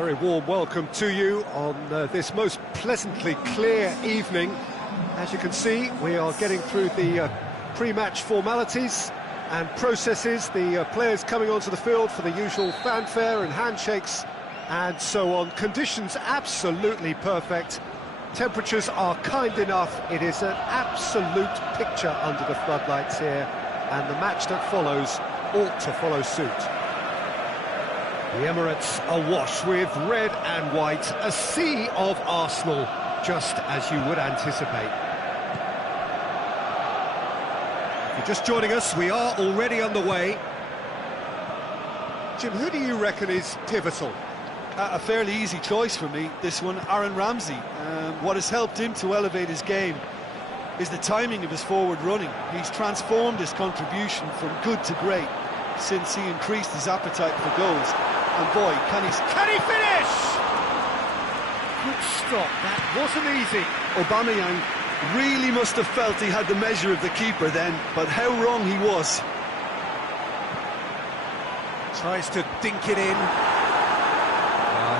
Very warm welcome to you on this most pleasantly clear evening. As you can see, we are getting through the pre-match formalities and processes, the players coming onto the field for the usual fanfare and handshakes and so on. Conditions absolutely perfect. Temperatures are kind enough. It is an absolute picture under the floodlights here, and the match that follows ought to follow suit. The Emirates awash with red and white, a sea of Arsenal, just as you would anticipate. If you're just joining us, we are already underway. Jim, who do you reckon is pivotal? A fairly easy choice for me, this one, Aaron Ramsey. What has helped him to elevate his game is the timing of his forward running. He's transformed his contribution from good to great since he increased his appetite for goals. And boy, can he finish? Good stop, that wasn't easy. Aubameyang really must have felt he had the measure of the keeper then, but how wrong he was. Tries to dink it in.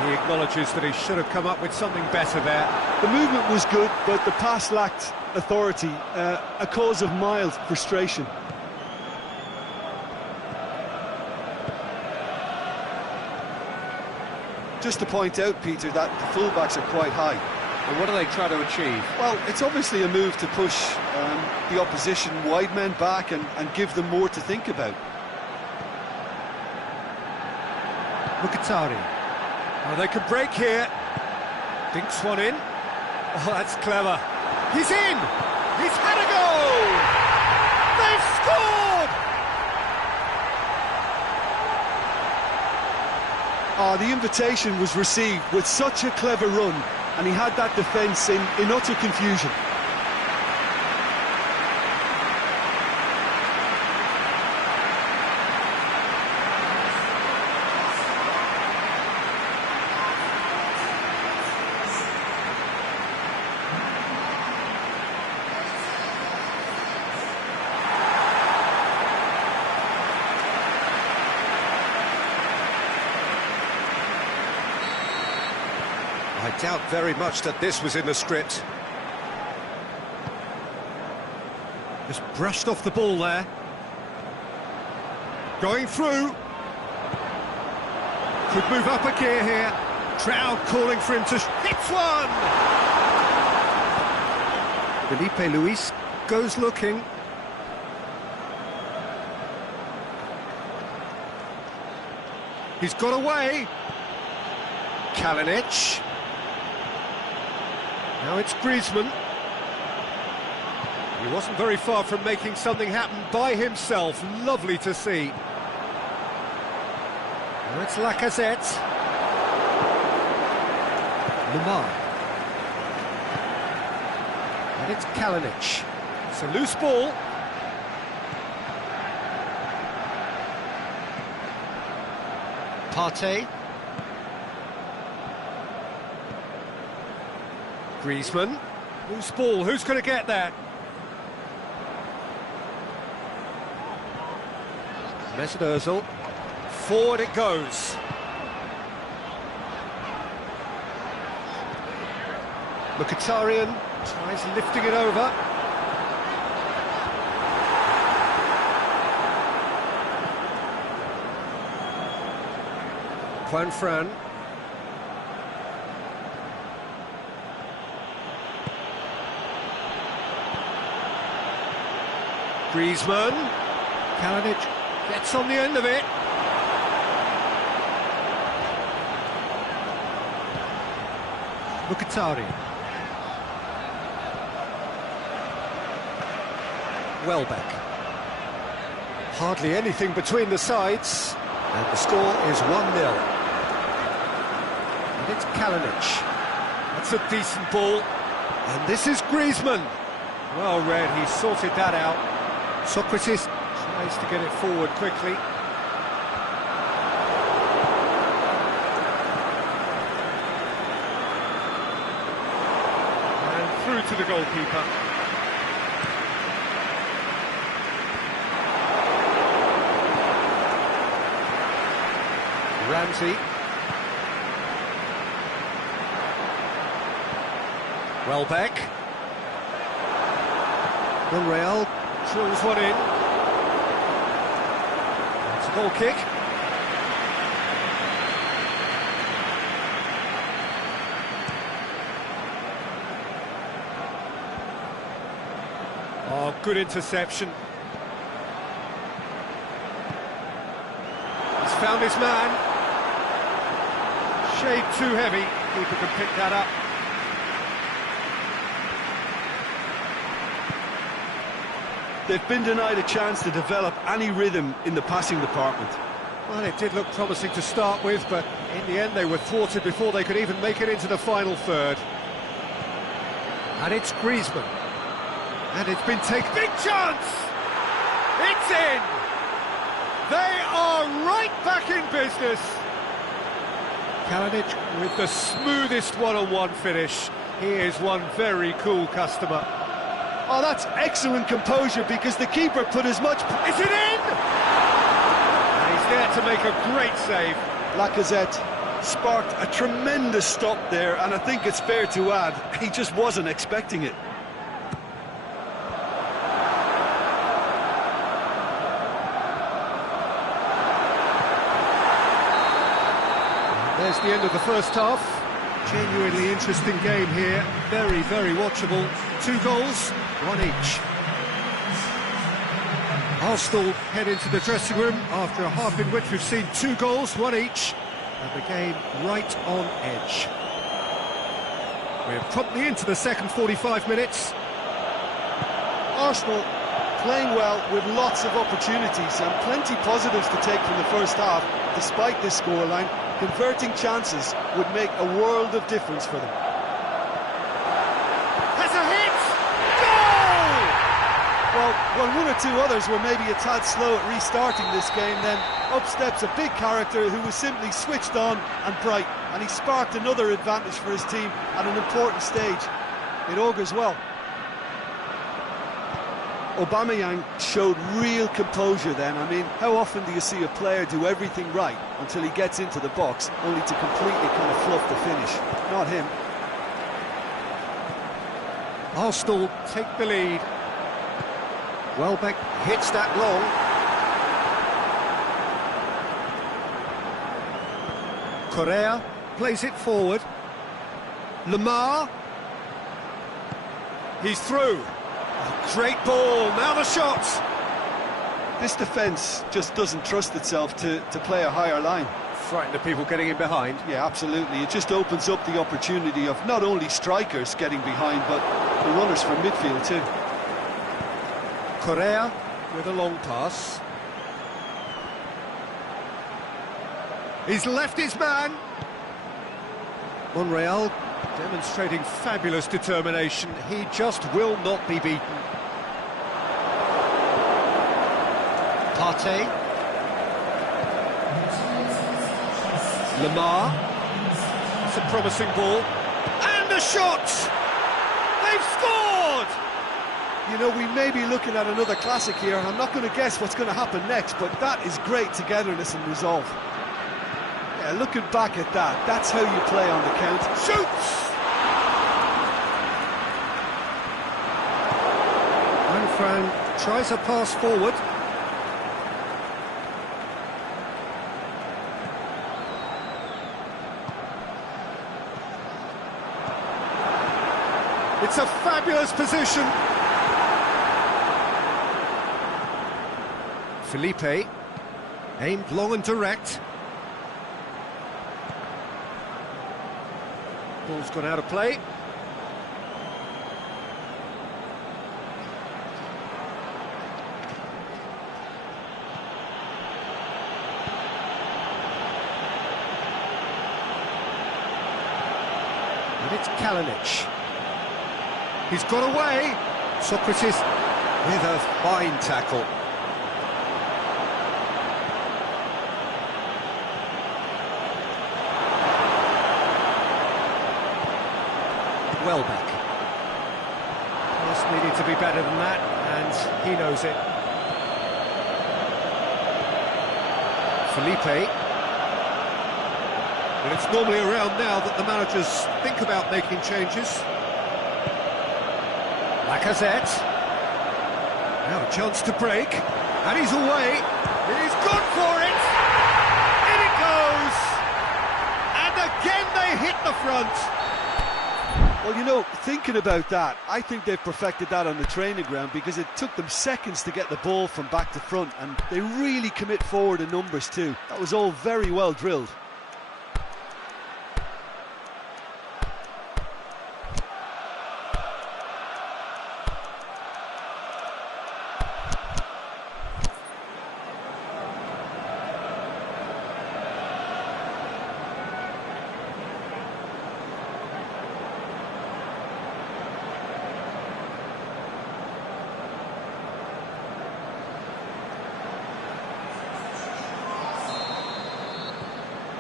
He acknowledges that he should have come up with something better there. The movement was good, but the pass lacked authority, a cause of mild frustration. Just to point out, Peter, that the fullbacks are quite high. And what do they try to achieve? Well, it's obviously a move to push the opposition wide men back and give them more to think about. Mkhitaryan. Oh, they could break here. Dinks one in. Oh, that's clever. He's in! He's had a goal! They've scored! The invitation was received with such a clever run, and he had that defence in utter confusion. I doubt very much that this was in the script. Just brushed off the ball there. Going through. Could move up a gear here. Crowd calling for him to hit one! Felipe Luis goes looking. He's got away. Kalinic. Now it's Griezmann. He wasn't very far from making something happen by himself. Lovely to see. Now it's Lacazette. Lamar. And it's Kalinic. It's a loose ball. Partey. Griezmann, loose ball, who's going to get that? Mesut Ozil, forward it goes. Mkhitaryan tries lifting it over. Juan Fran. Griezmann, Kalinic gets on the end of it. Mkhitaryan. Welbeck. Hardly anything between the sides, and the score is 1-0. And it's Kalinic. That's a decent ball. And this is Griezmann. Well read, he sorted that out. Socrates tries to get it forward quickly. And through to the goalkeeper. Ramsey. Welbeck. Monreal drills one in. It's a goal kick. Oh, good interception. He's found his man. Shade too heavy. Keeper can pick that up. They've been denied a chance to develop any rhythm in the passing department. Well, it did look promising to start with, but in the end they were thwarted before they could even make it into the final third. And it's Griezmann. And it's been taken. Big chance! It's in! They are right back in business. Kalinic with the smoothest one-on-one finish. He is one very cool customer. Oh, that's excellent composure because the keeper put as much... Is it in? And he's there to make a great save. Lacazette sparked a tremendous stop there, and I think it's fair to add, he just wasn't expecting it. There's the end of the first half. Genuinely interesting game here. Very, very watchable. 2 goals, 1 each. Arsenal head into the dressing room after a half in which we've seen 2 goals, 1 each, and the game right on edge. We're promptly into the second 45 minutes. Arsenal playing well with lots of opportunities and plenty positives to take from the first half, despite this scoreline. Converting chances would make a world of difference for them. Has a hit! Goal! Well, when 1 or 2 others were maybe a tad slow at restarting this game, then up steps a big character who was simply switched on and bright, and he sparked another advantage for his team at an important stage. It augurs well. Aubameyang showed real composure then. I mean, how often do you see a player do everything right until he gets into the box, only to completely kind of fluff the finish? Not him. Arsenal take the lead. Welbeck hits that long. Correa plays it forward. Lamar. He's through. Oh, great ball, now the shot! This defence just doesn't trust itself to play a higher line. Frighten the people getting in behind. Yeah, absolutely. It just opens up the opportunity of not only strikers getting behind, but the runners from midfield too. Correa with a long pass. He's left his man. Monreal demonstrating fabulous determination. He just will not be beaten. Partey. Lamar. It's a promising ball. And a shot! They've scored! You know, we may be looking at another classic here. I'm not going to guess what's going to happen next, but that is great togetherness and resolve. Yeah, looking back at that, that's how you play on the count. Shoots! Fran tries a pass forward. It's a fabulous position. Felipe, aimed long and direct. Ball's gone out of play. And it's Kalinic. He's got away. Socrates with a fine tackle. Welbeck. Pass needed to be better than that, and he knows it. Felipe. And it's normally around now that the managers think about making changes. Lacazette. Now a chance to break, and he's away. He's gone for it. In it goes. And again they hit the front. Well, you know, thinking about that, I think they've perfected that on the training ground, because it took them seconds to get the ball from back to front, and they really commit forward in numbers too. That was all very well drilled.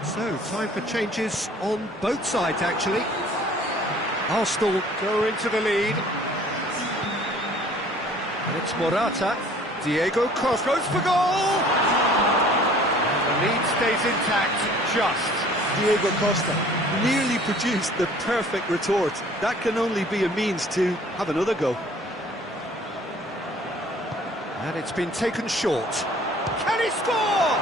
So, time for changes on both sides, actually. Arsenal go into the lead. And it's Morata. Diego Costa goes for goal! And the lead stays intact, just. Diego Costa nearly produced the perfect retort. That can only be a means to have another go. And it's been taken short. Can he score?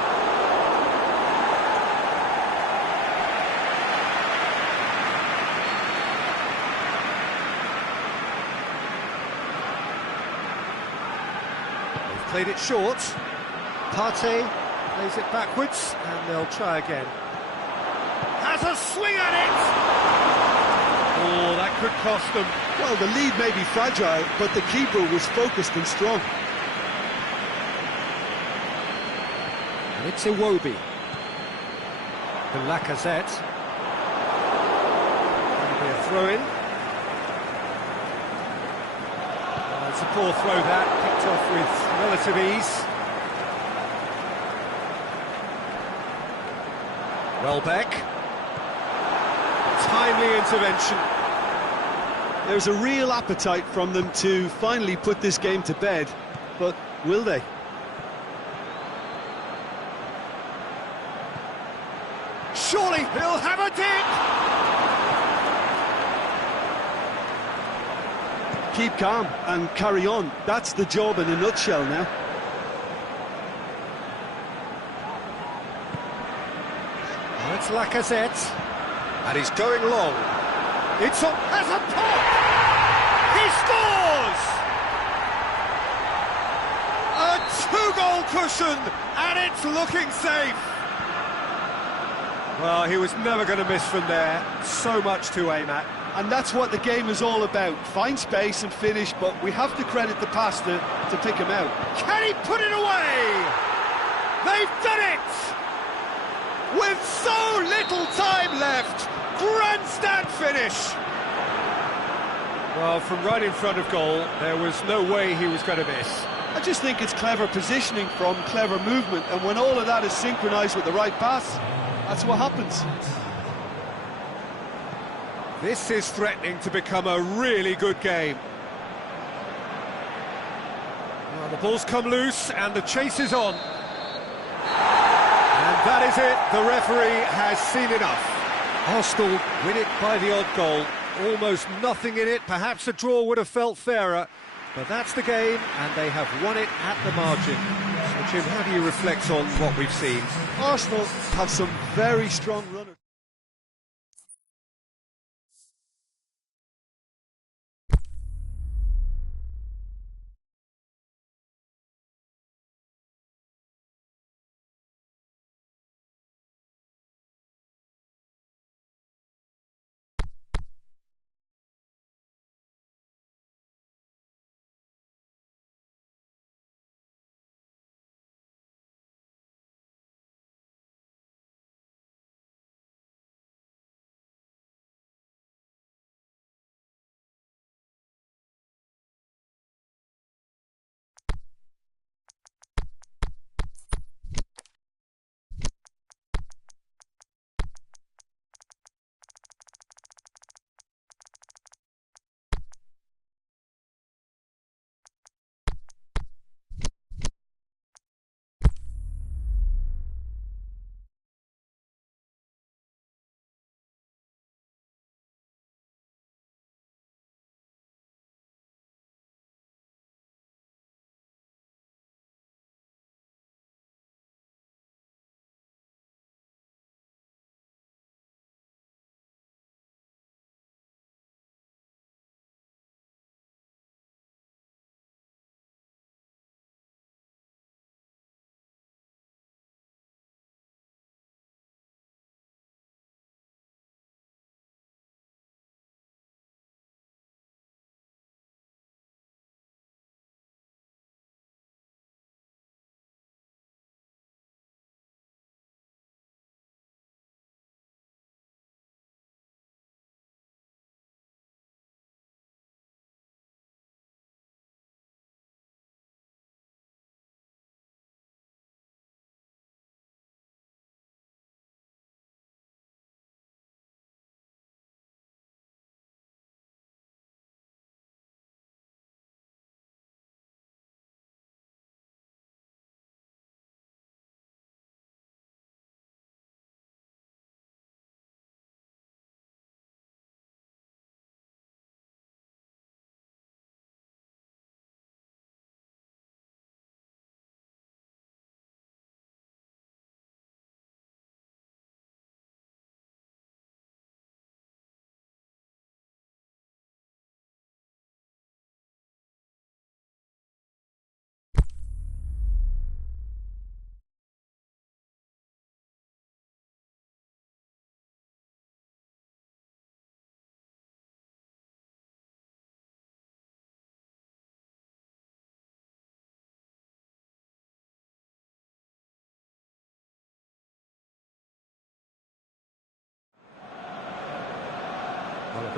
Played it short. Partey plays it backwards, and they'll try again. Has a swing at it! Oh, that could cost them. Well, the lead may be fragile, but the keeper was focused and strong. And it's Iwobi. The Lacazette. That'll be a throw-in. It's a poor throw that, picked off with relative ease. Welbeck. Timely intervention. There's a real appetite from them to finally put this game to bed, but will they? Surely he'll have a dip! Keep calm and carry on. That's the job in a nutshell now. Well, it's Lacazette. And he's going long. It's up as a pop! He scores! A two-goal cushion, and it's looking safe. Well, he was never going to miss from there. So much to aim at. And that's what the game is all about. Find space and finish, but we have to credit the pass to pick him out. Can he put it away? They've done it! With so little time left, grandstand finish! Well, from right in front of goal, there was no way he was going to miss. I just think it's clever positioning from clever movement, and when all of that is synchronised with the right pass, that's what happens. This is threatening to become a really good game. Well, the ball's come loose and the chase is on. And that is it, the referee has seen enough. Arsenal win it by the odd goal. Almost nothing in it, perhaps a draw would have felt fairer. But that's the game, and they have won it at the margin. So, Jim, how do you reflect on what we've seen? Arsenal have some very strong runners.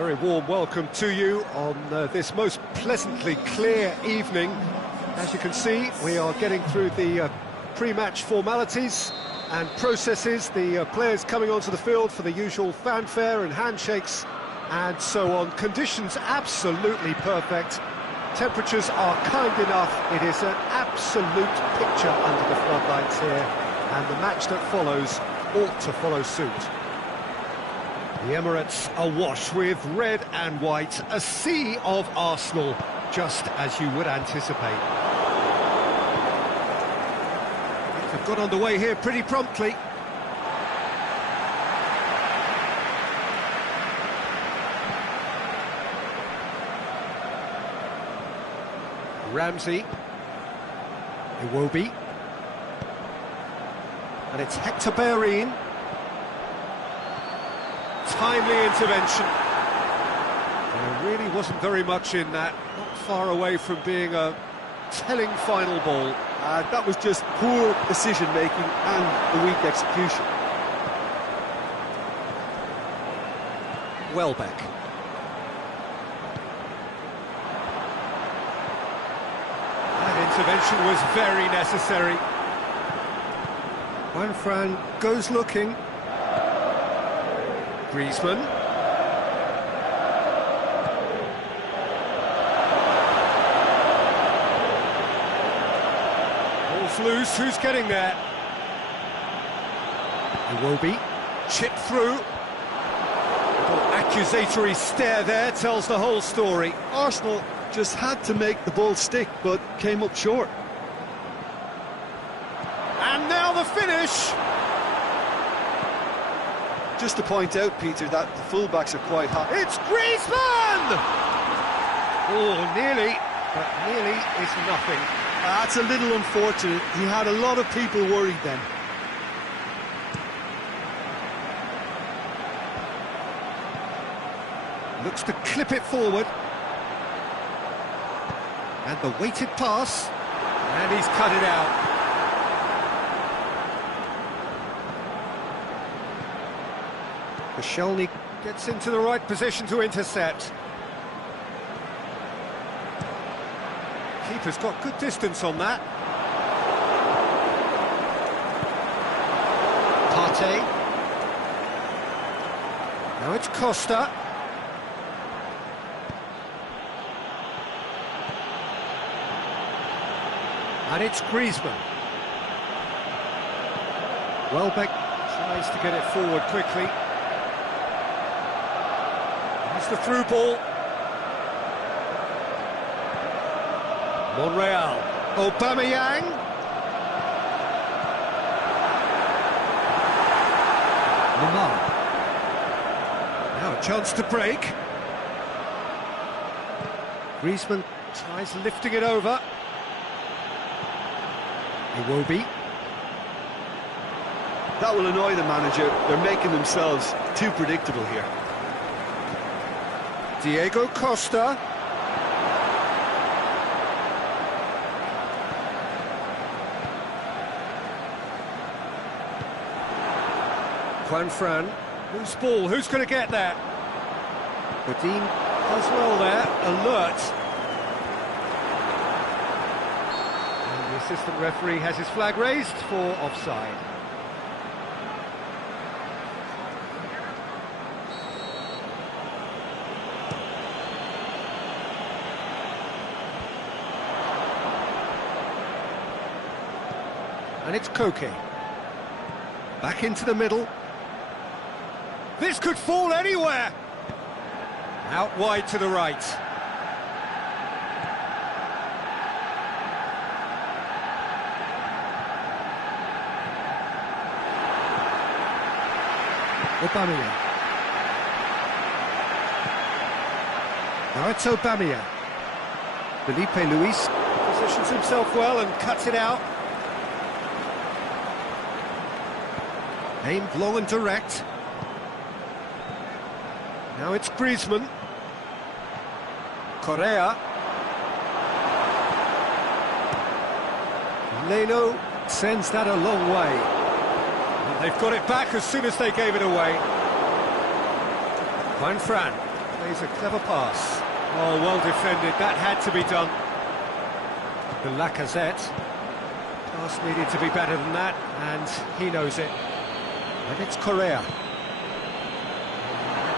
Very warm welcome to you on this most pleasantly clear evening. As you can see, we are getting through the pre-match formalities and processes, the players coming onto the field for the usual fanfare and handshakes and so on. Conditions absolutely perfect. Temperatures are kind enough. It is an absolute picture under the floodlights here, and the match that follows ought to follow suit. The Emirates awash with red and white, a sea of Arsenal, just as you would anticipate. They've got underway here pretty promptly. Ramsey, Iwobi, and it's Hector Bellerin. Timely intervention. There really wasn't very much in that, not far away from being a telling final ball. That was just poor decision-making and a weak execution. Welbeck. That intervention was very necessary. Juan goes looking. Griezmann. Ball's loose, who's getting there? Iwobi, chip through. Little accusatory stare there tells the whole story. Arsenal just had to make the ball stick, but came up short. And now the finish! Just to point out, Peter, that the fullbacks are quite hot. It's Griezmann! Oh, nearly, but nearly is nothing. That's a little unfortunate. He had a lot of people worried then. Looks to clip it forward. And the weighted pass. And he's cut it out. Koscielny gets into the right position to intercept. Keeper's got good distance on that. Partey. Now it's Costa. And it's Griezmann. Welbeck tries to get it forward quickly. It's the through ball. Monreal. Aubameyang. Lamar. Now a chance to break. Griezmann tries lifting it over. Iwobi. That will annoy the manager. They're making themselves too predictable here. Diego Costa. Juan. Loose ball, who's going to get that? Godin does well there, alert. And the assistant referee has his flag raised for offside. And it's Koke. Back into the middle. This could fall anywhere. Out wide to the right. Aubameyang. Now it's Aubameyang. Felipe Luis positions himself well and cuts it out. Aimed long and direct. Now it's Griezmann. Correa. Leno sends that a long way. And they've got it back as soon as they gave it away. Juan. Plays a clever pass. Oh, well defended. That had to be done. The Lacazette. Pass needed to be better than that, and he knows it. And it's Correa.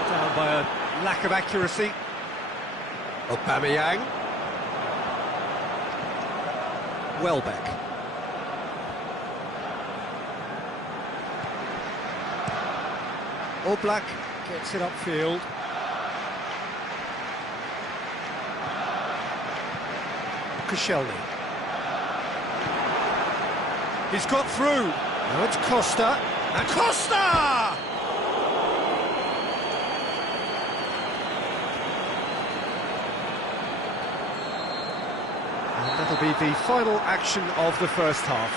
Down by a lack of accuracy. Aubameyang. Welbeck. Oblak gets it upfield. Koscielny. He's got through. Now it's Costa. And Costa! And that'll be the final action of the first half.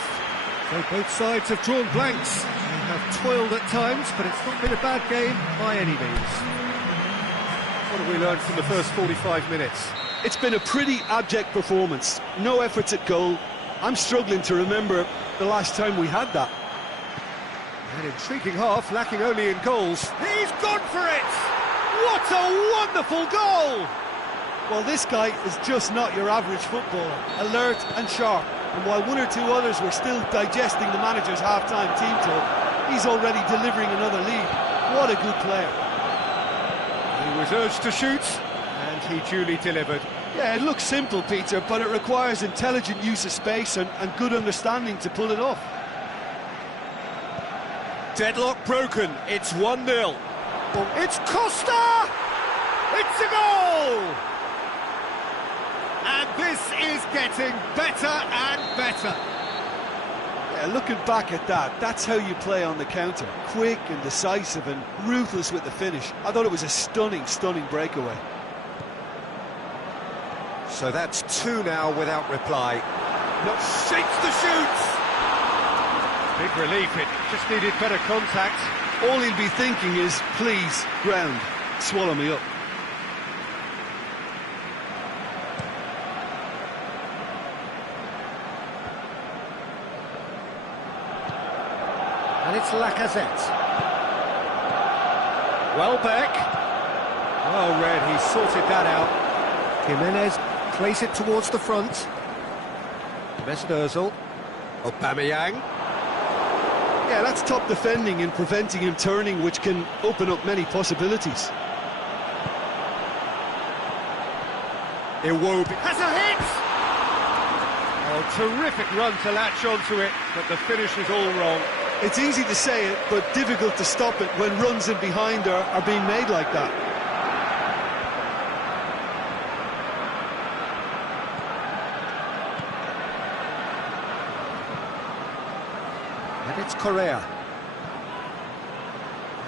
So both sides have drawn blanks. They have toiled at times, but it's not been a bad game by any means. What have we learned from the first 45 minutes? It's been a pretty abject performance. No efforts at goal. I'm struggling to remember the last time we had that. An intriguing half, lacking only in goals. He's gone for it! What a wonderful goal! Well, this guy is just not your average footballer. Alert and sharp. And while one or two others were still digesting the manager's half-time team talk, he's already delivering another lead. What a good player. He was urged to shoot, and he duly delivered. Yeah, it looks simple, Peter, but it requires intelligent use of space and good understanding to pull it off. Deadlock broken, it's 1-0. It's Costa! It's a goal! And this is getting better and better. Yeah, looking back at that, that's how you play on the counter. Quick and decisive and ruthless with the finish. I thought it was a stunning, stunning breakaway. So that's 2 now without reply. Not shakes the shoot! Big relief, it just needed better contact. All he'll be thinking is, please, ground, swallow me up. And it's Lacazette. Welbeck. Well read, he sorted that out. Jimenez plays it towards the front. Mesut Ozil. Aubameyang. Yeah, that's top defending and preventing him turning, which can open up many possibilities. Iwobi has a hit! Oh, terrific run to latch onto it, but the finish is all wrong. It's easy to say it, but difficult to stop it when runs in behind are being made like that. And it's Correa.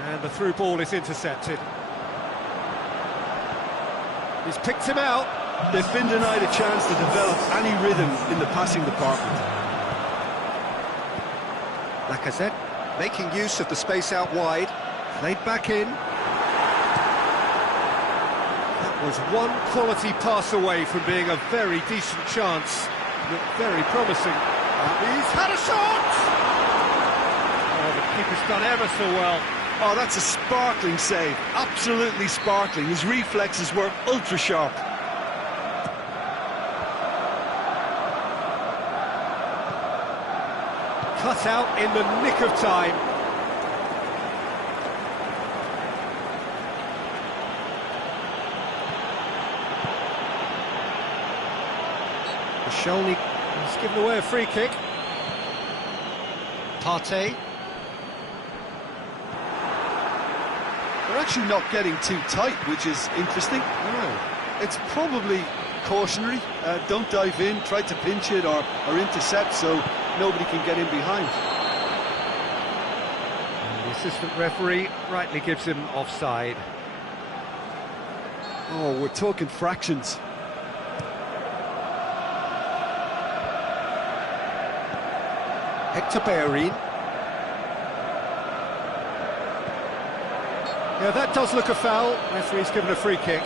And the through ball is intercepted. He's picked him out. They've been denied a chance to develop any rhythm in the passing department. Lacazette making use of the space out wide. Played back in. That was one quality pass away from being a very decent chance. Looked very promising. He's had a shot! Oh, the keeper's done ever so well. Oh, that's a sparkling save. Absolutely sparkling. His reflexes were ultra sharp. Cut out in the nick of time. Koscielny has given away a free kick. Partey. They're actually not getting too tight, which is interesting. No. It's probably cautionary. Don't dive in, try to pinch it or intercept so nobody can get in behind. And the assistant referee rightly gives him offside. Oh, we're talking fractions. Hector Bellerin. Yeah, that does look a foul. Referee's given a free kick.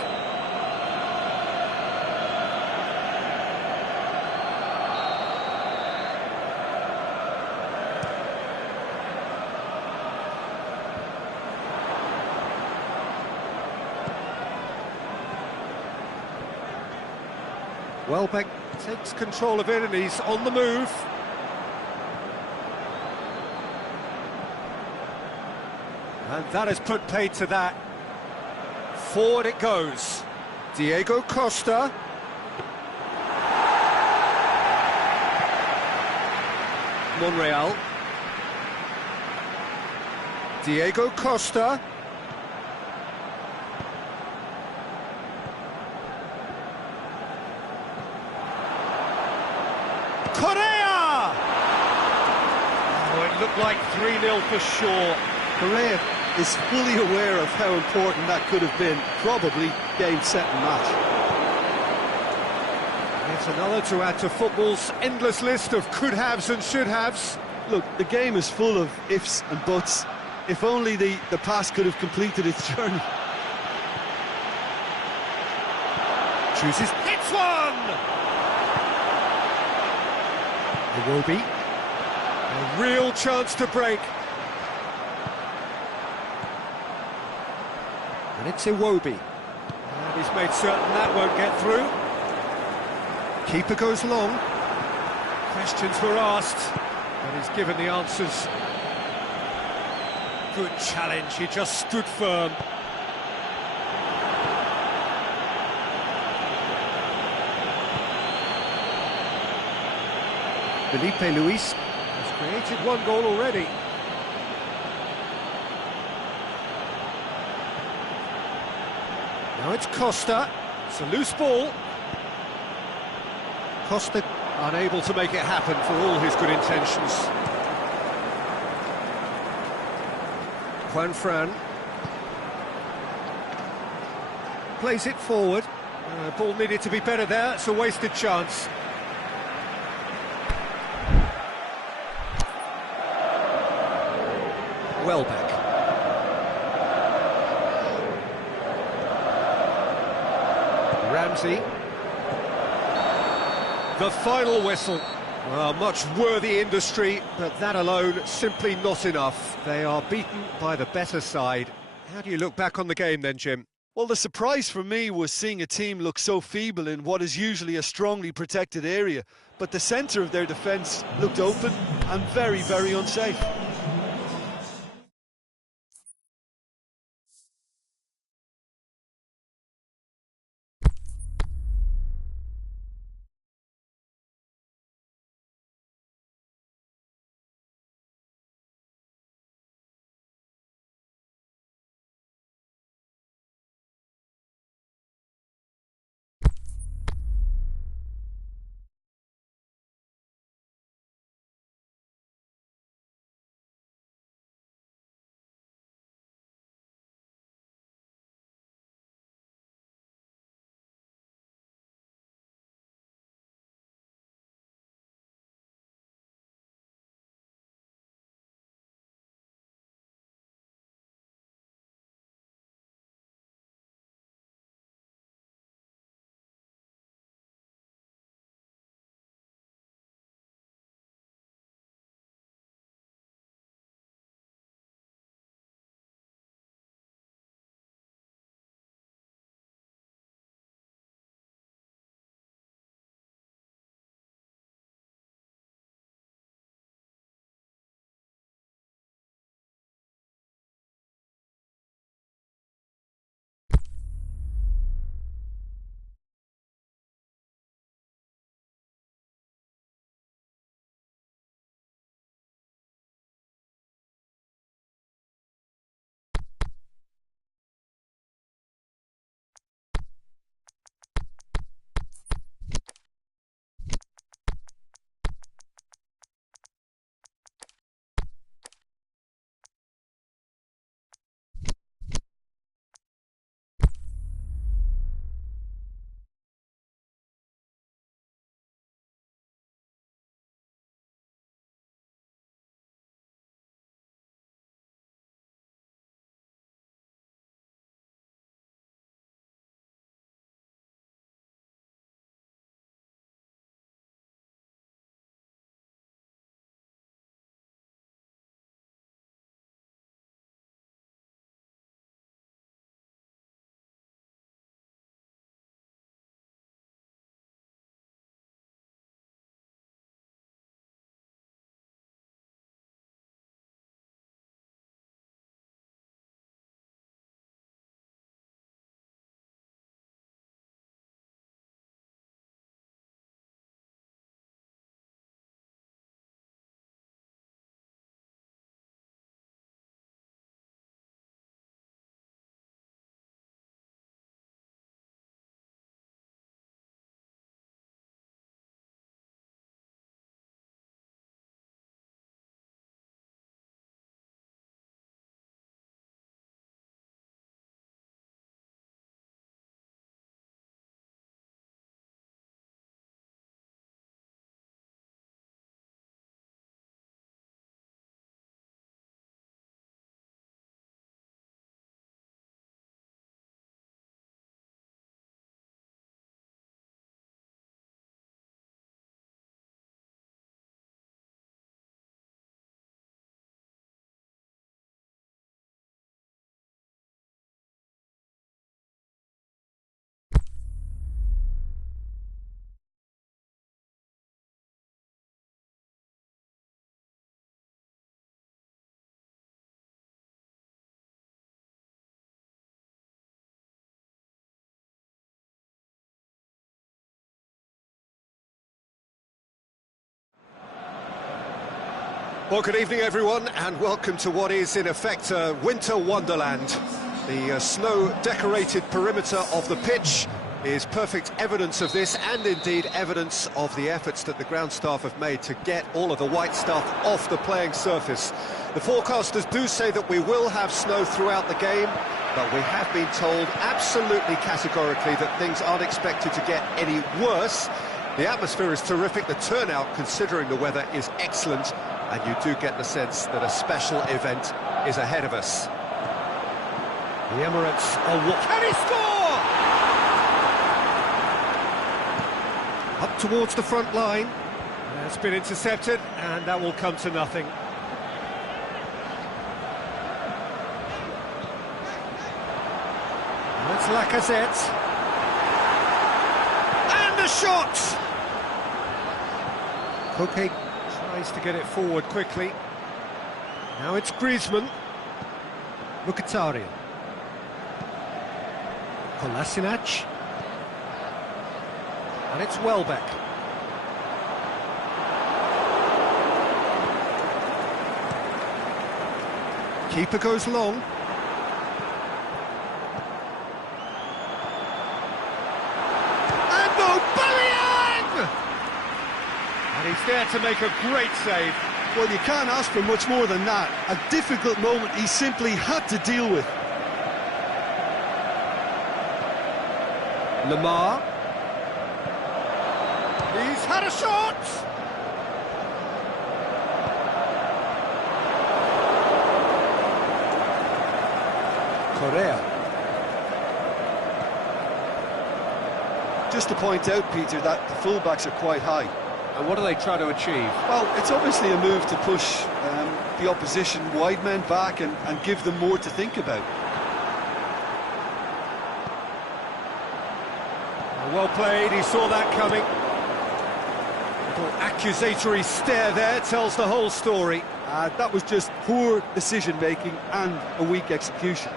Welbeck takes control of it and he's on the move. And that has put paid to that. Forward it goes. Diego Costa. Monreal. Diego Costa. Correa! Oh, it looked like 3-0 for sure. Correa is fully aware of how important that could have been. Probably game, set and match. It's another to add to football's endless list of could-haves and should-haves. Look, the game is full of ifs and buts. If only the pass could have completed its journey. Chooses, hits one! Iwobi. A real chance to break. And it's Iwobi. And he's made certain that won't get through. Keeper goes long. Questions were asked, but he's given the answers. Good challenge, he just stood firm. Felipe Luis has created one goal already. Now it's Costa. It's a loose ball. Costa unable to make it happen for all his good intentions. Juan Fran plays it forward. Ball needed to be better there. It's a wasted chance. Welbeck. Ramsey. The final whistle. Well, much worthy industry, but that alone simply not enough. They are beaten by the better side. How do you look back on the game then, Jim? Well, the surprise for me was seeing a team look so feeble in what is usually a strongly protected area. But the centre of their defence looked open and very, very unsafe. Well, good evening, everyone, and welcome to what is, in effect, a winter wonderland. The snow-decorated perimeter of the pitch is perfect evidence of this, and indeed evidence of the efforts that the ground staff have made to get all of the white stuff off the playing surface. The forecasters do say that we will have snow throughout the game, but we have been told absolutely categorically that things aren't expected to get any worse. The atmosphere is terrific, the turnout, considering the weather, is excellent, and you do get the sense that a special event is ahead of us. The Emirates are what... Can he score? Up towards the front line. It's been intercepted, and that will come to nothing. That's Lacazette. And the shot! Koke tries to get it forward quickly. Now it's Griezmann. Mkhitaryan. Kolasinac. And it's Welbeck. Keeper goes long. And he's there to make a great save. Well, you can't ask for much more than that. A difficult moment he simply had to deal with. Lamar. He's had a shot! Correa. Just to point out, Peter, that the fullbacks are quite high. And what are they trying to achieve? Well, it's obviously a move to push the opposition wide men back and give them more to think about. Well played, he saw that coming. Little accusatory stare there tells the whole story. That was just poor decision-making and a weak execution.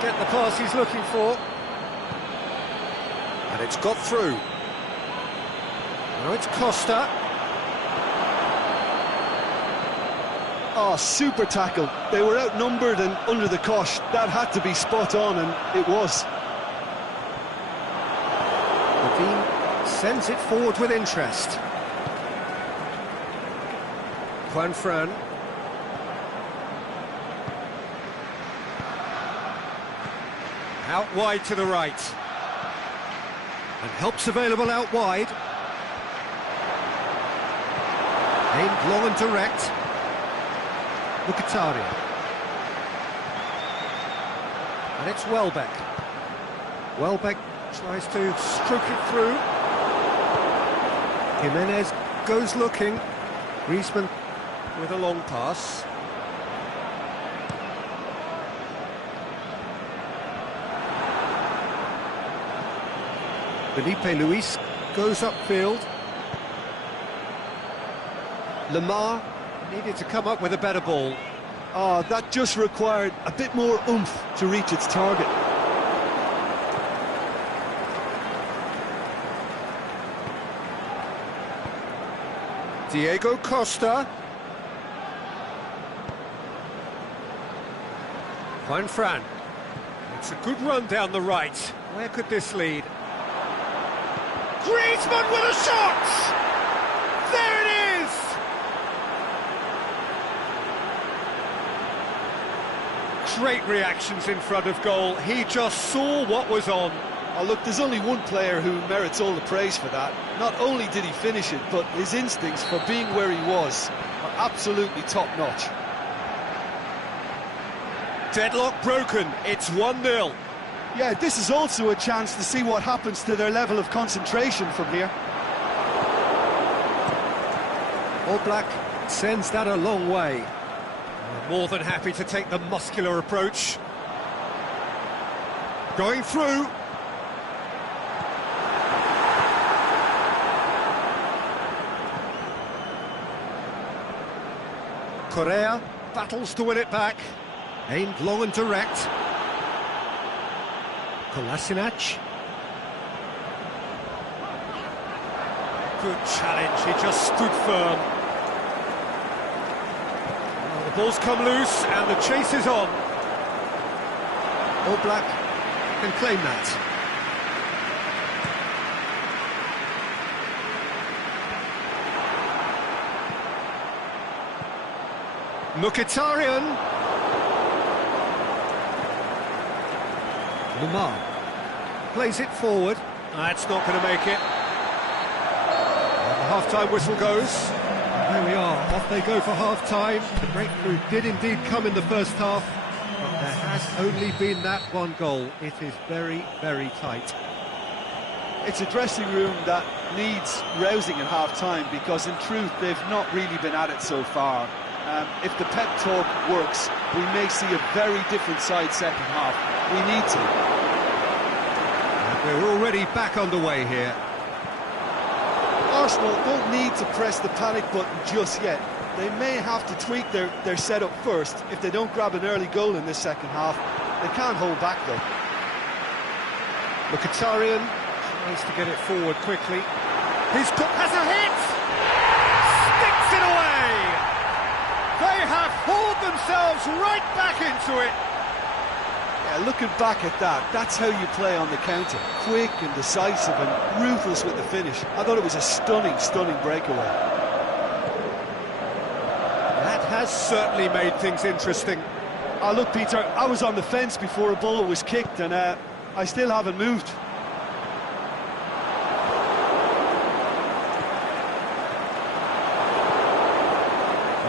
Get the pass he's looking for. And it's got through. Now it's Costa. Oh, super tackle. They were outnumbered and under the cosh. That had to be spot on, and it was. Levine sends it forward with interest. Juan Fran. Out wide to the right. And help's available out wide. Aimed long and direct. Mkhitaryan. And it's Welbeck. Welbeck tries to stroke it through. Jimenez goes looking. Griezmann with a long pass. Felipe Luis goes upfield. Lamar needed to come up with a better ball. Oh, that just required a bit more oomph to reach its target. Diego Costa. Juan Fran. It's a good run down the right. Where could this lead? Griezmann with a shot! There it is! Great reactions in front of goal. He just saw what was on. Oh, look, there's only one player who merits all the praise for that. Not only did he finish it, but his instincts for being where he was are absolutely top-notch. Deadlock broken. It's 1-0. Yeah, this is also a chance to see what happens to their level of concentration from here. All Black sends that a long way. More than happy to take the muscular approach. Going through. Correa battles to win it back. Aimed long and direct. Kolasinac. Good challenge, he just stood firm. Well, the ball's come loose and the chase is on. All Black can claim that. Mkhitaryan. Lamar plays it forward. That's not going to make it. And the half-time whistle goes. There we are, off they go for half-time. The breakthrough did indeed come in the first half, but there has only been that one goal. It is very, very tight. It's a dressing room that needs rousing at half-time, because in truth they've not really been at it so far. If the pep talk works, we may see a very different side second half. We need to. And we're already back underway here. Arsenal don't need to press the panic button just yet. They may have to tweak their setup first. If they don't grab an early goal in this second half, they can't hold back though. Mkhitaryan tries to get it forward quickly. He's has a hit! Sticks it away! They have hauled themselves right back into it. Yeah, looking back at that, that's how you play on the counter. Quick and decisive and ruthless with the finish. I thought it was a stunning, stunning breakaway. That has certainly made things interesting. Oh, look, Peter, I was on the fence before a ball was kicked, and I still haven't moved.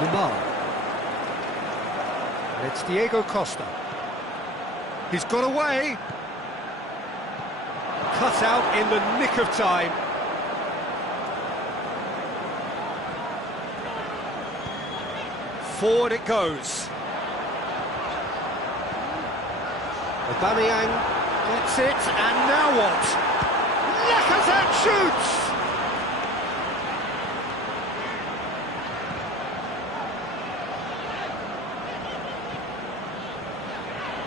Lamar. It's Diego Costa. He's got away. Cut out in the nick of time. Forward it goes. Aubameyang gets it, and now what? Lacazette shoots!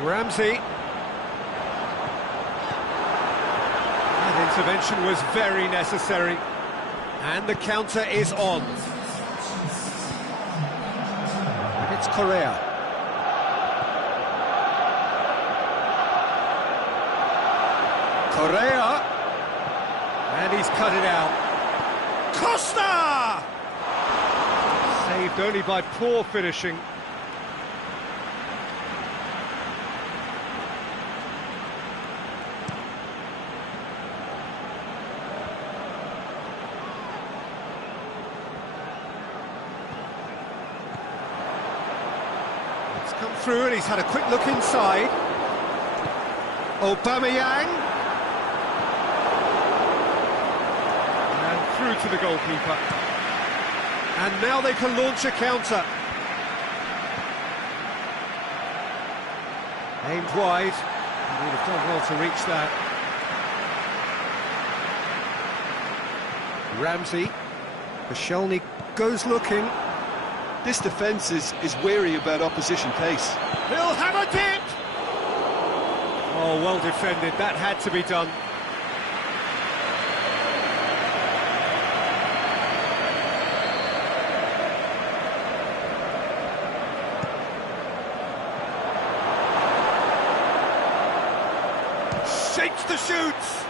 Ramsey. That intervention was very necessary. And the counter is on. And it's Correa. Correa. And he's cut it out. Costa! Saved only by poor finishing. Come through, and he's had a quick look inside. Aubameyang. And through to the goalkeeper. And now they can launch a counter. Aimed wide. He would have done well to reach that. Ramsey. Koscielny goes looking. This defence is wary about opposition pace. He'll have a dip! Oh, well defended, that had to be done. Shapes the shoots!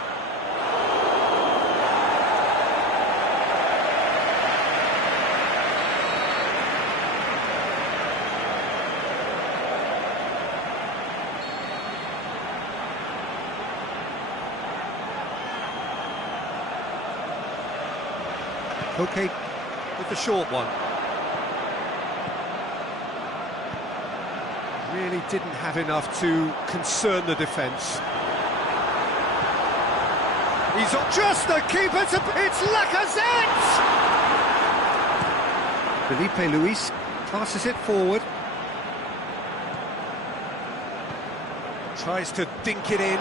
Okay, with the short one. Really didn't have enough to concern the defence. He's on just the keeper to... It's Lacazette! Felipe Luis passes it forward. Tries to dink it in.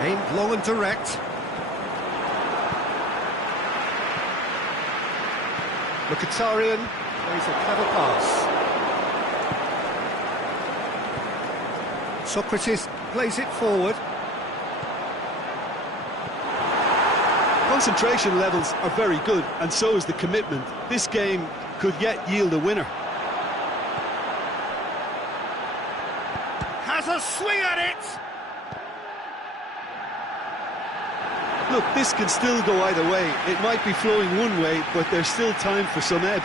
Aimed long and direct. Mkhitaryan plays a clever pass. Socrates plays it forward. concentration levels are very good, and so is the commitment. This game could yet yield a winner. Has a swing at it! Look, this can still go either way. It might be flowing one way, but there's still time for some ebb.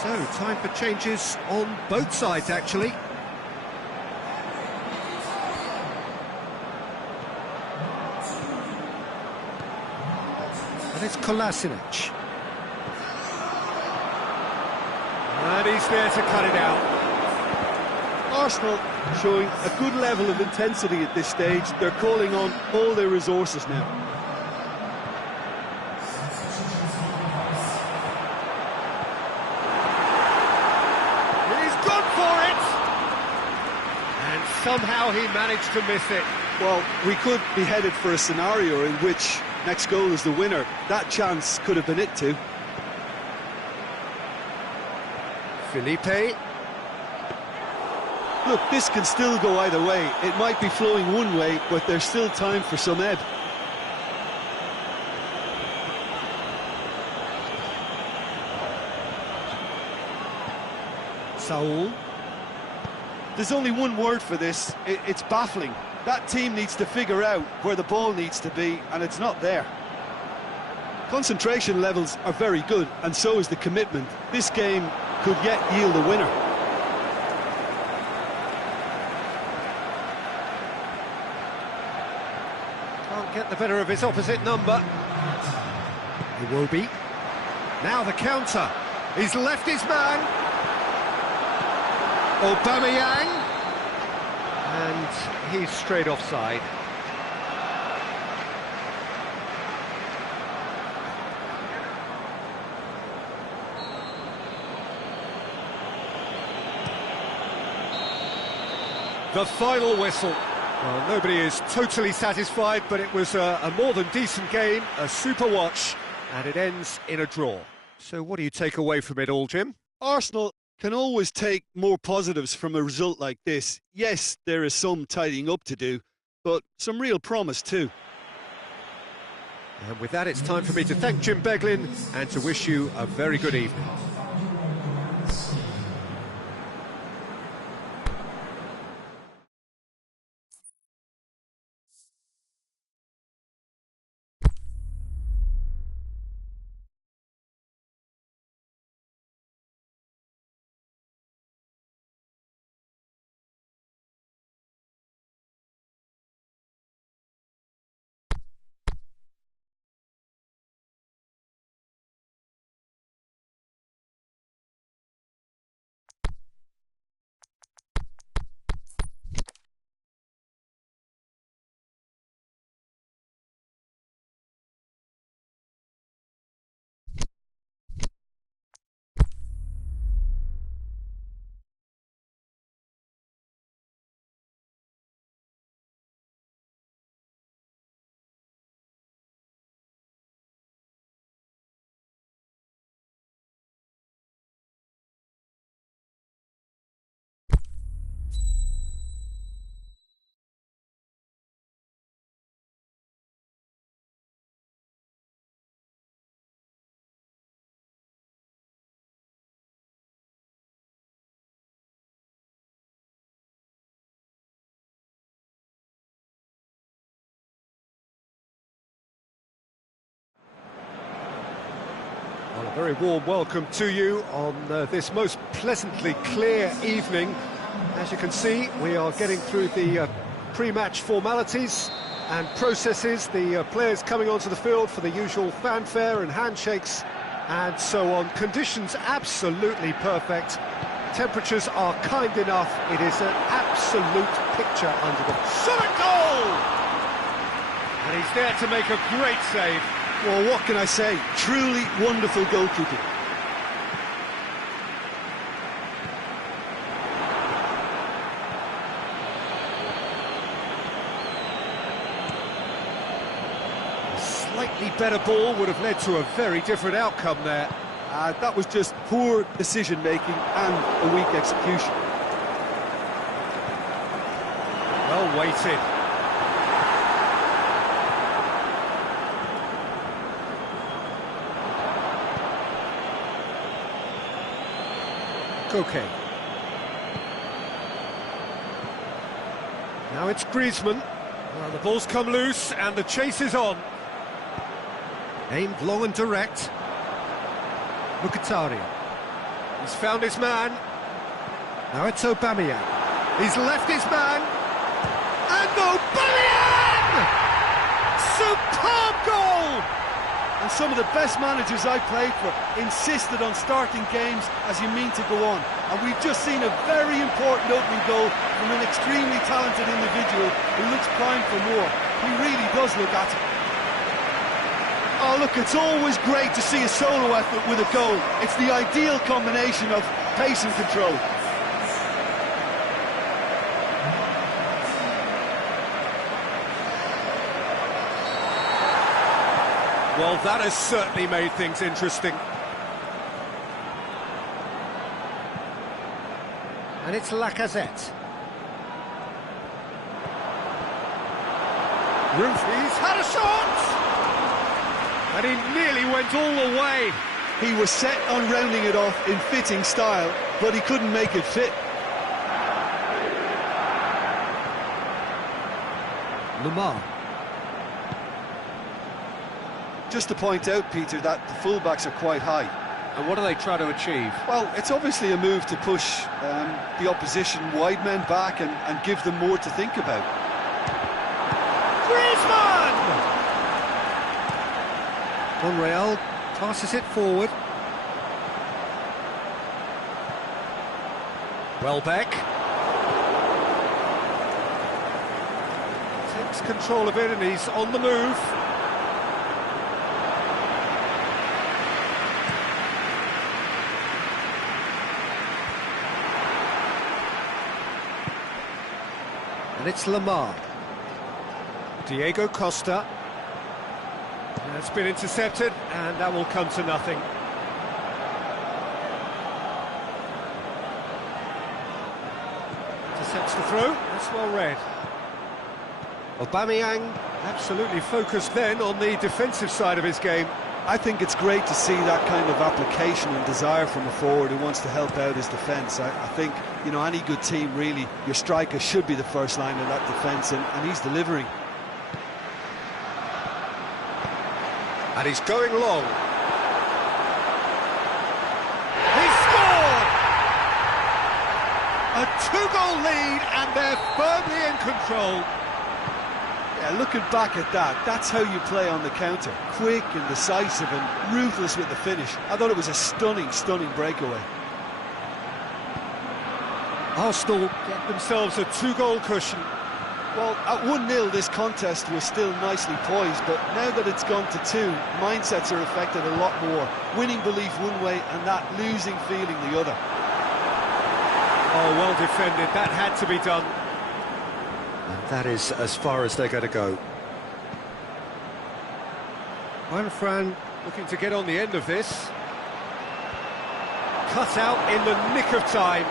So, time for changes on both sides, actually. And it's Kolasinac. And he's there to cut it out. Arsenal showing a good level of intensity at this stage. They're calling on all their resources now. Somehow he managed to miss it. Well, we could be headed for a scenario in which next goal is the winner. That chance could have been it too. Felipe. Look, this can still go either way. It might be flowing one way, but there's still time for some ebb. Saul. There's only one word for this, it's baffling. That team needs to figure out where the ball needs to be, and it's not there. Concentration levels are very good, and so is the commitment. This game could yet yield a winner. Can't get the better of his opposite number. Iwobi. Now the counter. He's left his man. Aubameyang, and he's straight offside. The final whistle. Well, nobody is totally satisfied, but it was a more than decent game, a super watch, and it ends in a draw. So what do you take away from it all, Jim? Arsenal can always take more positives from a result like this. Yes, there is some tidying up to do, but some real promise too. And with that, it's time for me to thank Jim Beglin and to wish you a very good evening. Well, a very warm welcome to you on this most pleasantly clear evening. As you can see, we are getting through the pre-match formalities, and processes, the players coming onto the field for the usual fanfare and handshakes and so on. Conditions absolutely perfect. Temperatures are kind enough. It is an absolute picture under them. Shot a goal! And he's there to make a great save. Well, what can I say? Truly wonderful goalkeeping. A slightly better ball would have led to a very different outcome there. That was just poor decision-making and a weak execution. Well weighted. Koke. Now it's Griezmann. Well, the ball's come loose and the chase is on. Aimed long and direct. Mkhitaryan. He's found his man. Now it's Aubameyang. He's left his man. And Aubameyang! Superb goal! And some of the best managers I played for insisted on starting games as you mean to go on. And we've just seen a very important opening goal from an extremely talented individual who looks primed for more. He really does look at it. Oh, look, it's always great to see a solo effort with a goal. It's the ideal combination of pace and control. Well, that has certainly made things interesting. And it's Lacazette. He's had a shot! And he nearly went all the way. He was set on rounding it off in fitting style, but he couldn't make it fit. Lamar. Just to point out, Peter, that the fullbacks are quite high. And what do they try to achieve? Well, it's obviously a move to push the opposition wide men back and give them more to think about. Griezmann! Monreal passes it forward. Welbeck takes control of it and he's on the move. And it's Lamar. Diego Costa. It's been intercepted, and that will come to nothing. Intercepts the throw. That's well read. Aubameyang absolutely focused then on the defensive side of his game. I think it's great to see that kind of application and desire from a forward who wants to help out his defence. I think, you know, any good team, really, your striker should be the first line of that defence, and he's delivering. And he's going long. He scored! A two-goal lead, and they're firmly in control. Yeah, looking back at that, that's how you play on the counter. Quick and decisive and ruthless with the finish. I thought it was a stunning, stunning breakaway. Arsenal get themselves a two-goal cushion. Well, at 1-0, this contest was still nicely poised, but now that it's gone to 2, mindsets are affected a lot more. Winning belief one way and that losing feeling the other. Oh, well defended. That had to be done. And that is as far as they're going to go. Juan looking to get on the end of this. Cut out in the nick of time.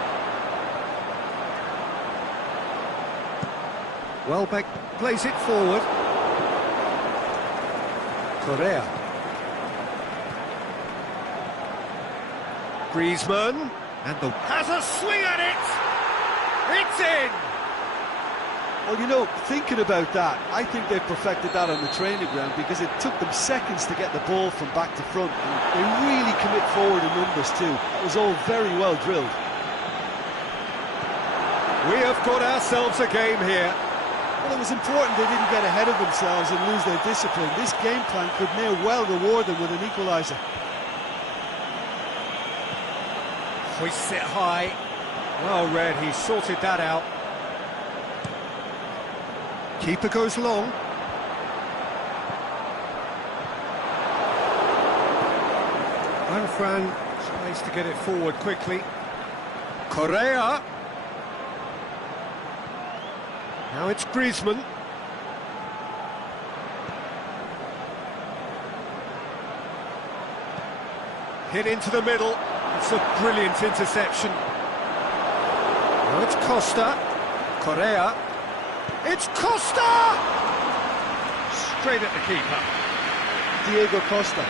Welbeck plays it forward. Correa. Griezmann. And has a swing at it! It's in! Well, you know, thinking about that, I think they've perfected that on the training ground because it took them seconds to get the ball from back to front. And they really commit forward in numbers too. It was all very well drilled. We have got ourselves a game here. Well, it was important they didn't get ahead of themselves and lose their discipline. This game plan could now well reward them with an equaliser. Hoists it high. Well read, he sorted that out. Keeper goes long. Fran tries to get it forward quickly. Correa. Now it's Griezmann. Hit into the middle. It's a brilliant interception. Now it's Costa. Correa. It's Costa! Straight at the keeper. Diego Costa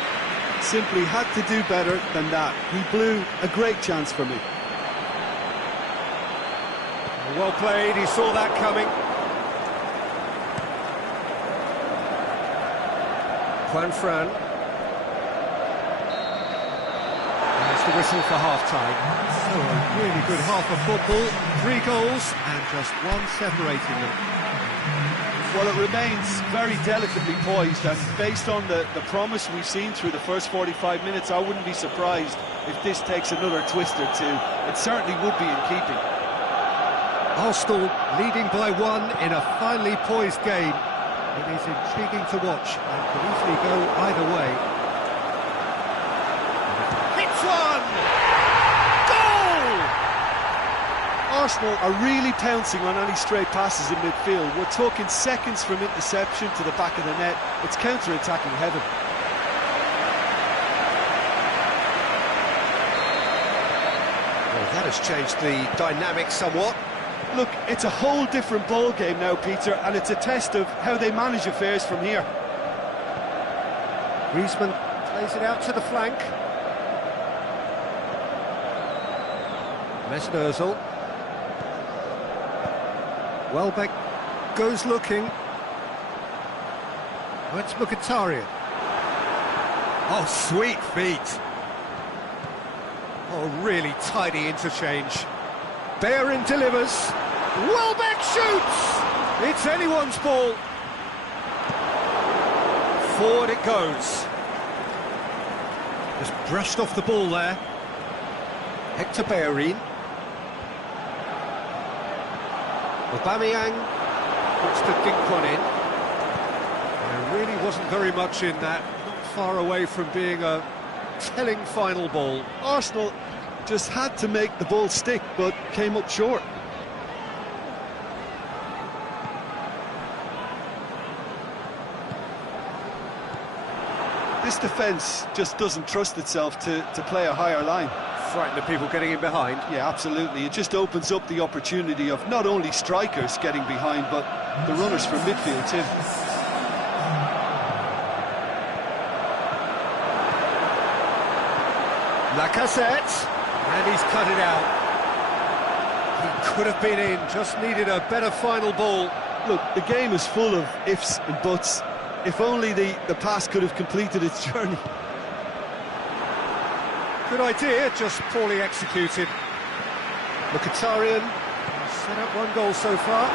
simply had to do better than that. He blew a great chance for me. Well played, he saw that coming. Fran. There's the whistle for half-time. So a really good half of football. 3 goals and just one separating them. Well, it remains very delicately poised, and based on the promise we've seen through the first 45 minutes, I wouldn't be surprised if this takes another twist or two. It certainly would be in keeping. Arsenal leading by 1 in a finely poised game. It is intriguing to watch and could easily go either way. Hits one! Goal! Arsenal are really pouncing on any stray passes in midfield. We're talking seconds from interception to the back of the net. It's counter-attacking heaven. Well, that has changed the dynamic somewhat. Look, it's a whole different ball game now, Peter, and it's a test of how they manage affairs from here. Griezmann plays it out to the flank. Mesut Ozil. Welbeck goes looking. Oh, it's Mkhitaryan. Oh, sweet feet. Oh, really tidy interchange. Bellerin delivers. Welbeck shoots! It's anyone's ball. Forward it goes. Just brushed off the ball there. Hector Bellerin. Aubameyang puts the dink one in. There really wasn't very much in that. Not far away from being a telling final ball. Arsenal just had to make the ball stick, but came up short. This defence just doesn't trust itself to play a higher line. Frightened of people getting in behind. Yeah, absolutely. It just opens up the opportunity of not only strikers getting behind, but the runners from midfield too. Lacazette, and he's cut it out. He could have been in, just needed a better final ball. Look, the game is full of ifs and buts. If only the pass could have completed its journey. Good idea, just poorly executed. Mkhitaryan set up 1 goal so far.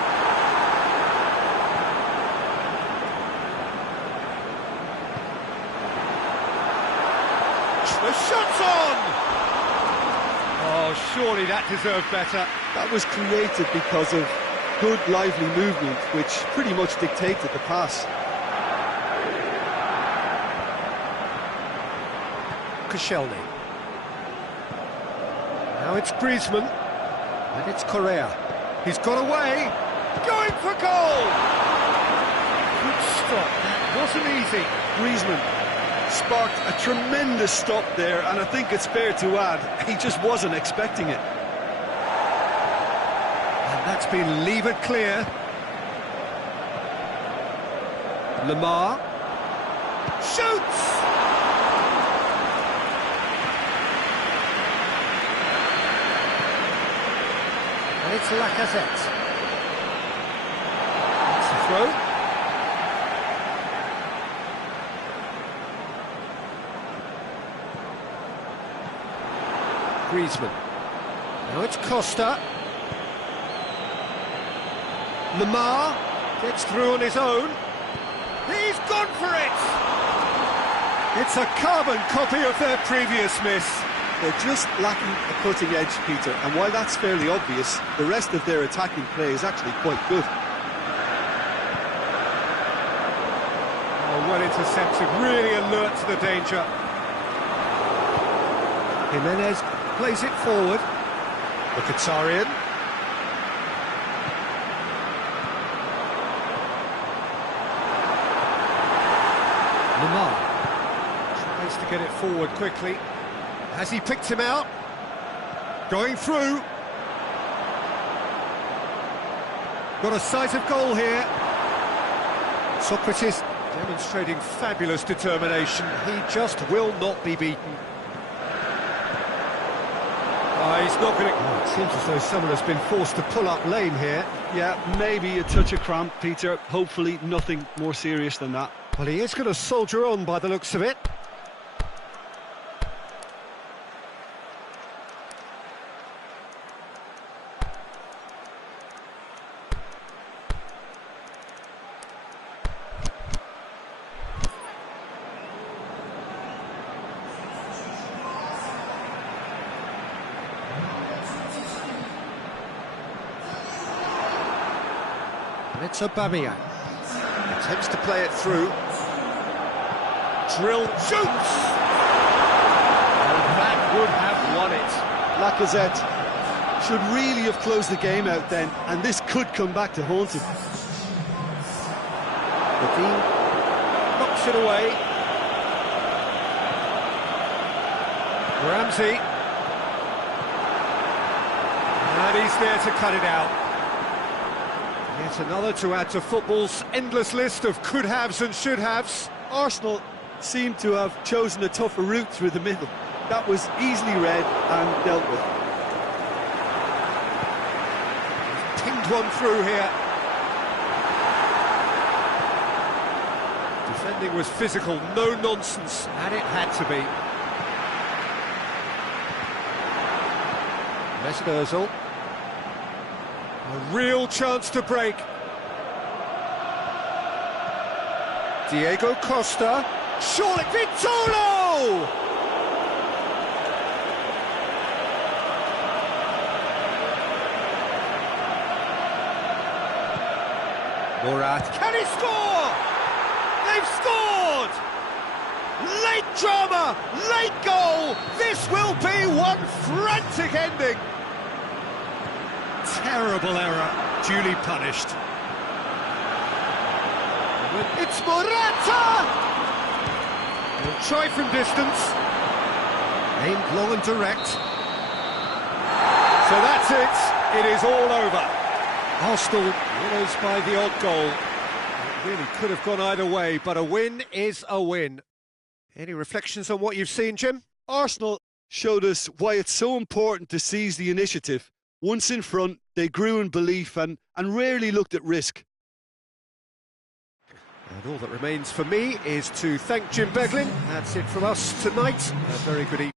The shot's on! Oh, surely that deserved better. That was created because of good, lively movement, which pretty much dictated the pass. Koscielny. Now it's Griezmann, and it's Correa. He's got away, going for goal! Good stop, that wasn't easy. Griezmann sparked a tremendous stop there, and I think it's fair to add, he just wasn't expecting it. And that's been levered clear. Lamar shoots! And it's Lacazette. That's a throw. Griezmann. Now it's Costa. Lamar Gets through on his own. He's gone for it! It's a carbon copy of their previous miss. They're just lacking a cutting edge, Peter, and while that's fairly obvious, the rest of their attacking play is actually quite good. Oh, well intercepted, really alert to the danger. Jimenez plays it forward. Mkhitaryan. Lamar tries to get it forward quickly. Has he picked him out? Going through. Got a sight of goal here. Socrates demonstrating fabulous determination. He just will not be beaten. He's not going to... Oh, it seems as though someone has been forced to pull up lame here. Yeah, maybe a touch of cramp, Peter. Hopefully nothing more serious than that. Well, he is going to soldier on by the looks of it. It's Aubameyang. Attempts to play it through. Drill, shoots! And that would have won it. Lacazette should really have closed the game out then, and this could come back to haunt him. Dean knocks it away. Ramsey. And he's there to cut it out. Yet another to add to football's endless list of could-haves and should-haves. Arsenal seem to have chosen a tougher route through the middle. That was easily read and dealt with. Pinged one through here. Defending was physical, no nonsense, and it had to be. Mesut Ozil. A real chance to break. Diego Costa. Surely Vitolo! Murat. Can he score? They've scored! Late drama, late goal. This will be one frantic ending. Terrible error, duly punished. It's Morata! He'll try from distance. Aimed long and direct. So that's it. It is all over. Arsenal winners by the odd goal. It really could have gone either way, but a win is a win. Any reflections on what you've seen, Jim? Arsenal showed us why it's so important to seize the initiative. Once in front, they grew in belief and rarely looked at risk. And all that remains for me is to thank Jim Beglin. That's it from us tonight. A very good evening.